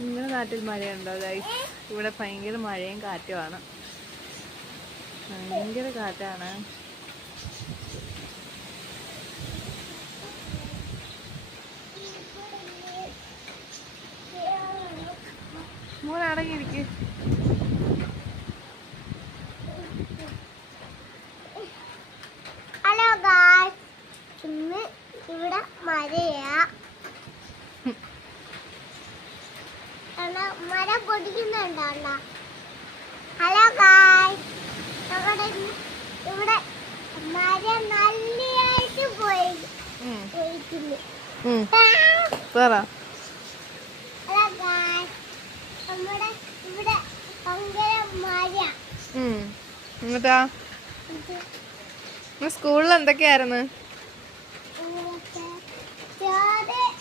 നിങ്ങളുടെ നാട്ടിൽ മഴയുണ്ടോ ഗൈസ്? ഇവിടെ ഭയങ്കര മഴയും കാറ്റുമാണ്. ഭയങ്കര കാറ്റാണ്. മോൻ അടങ്ങിയിരിക്കും. ഹലോ ഗായ്സ്, ഇന്ന് ഇവിടെ മഴയാ. മഴ പൊടിക്കുന്നുണ്ടോ? ഹലോ ഗായ്സ്, നമ്മുടെ ഇവിടെ മഴ നല്ലതായിട്ട് പോയിട്ടുണ്ട്. ഹലോ ഗായ്സ്, നമ്മുടെ ഇവിടെ ഭയങ്കര മഴ. എന്നിട്ടാ സ്കൂളിൽ എന്തൊക്കെയായിരുന്നു?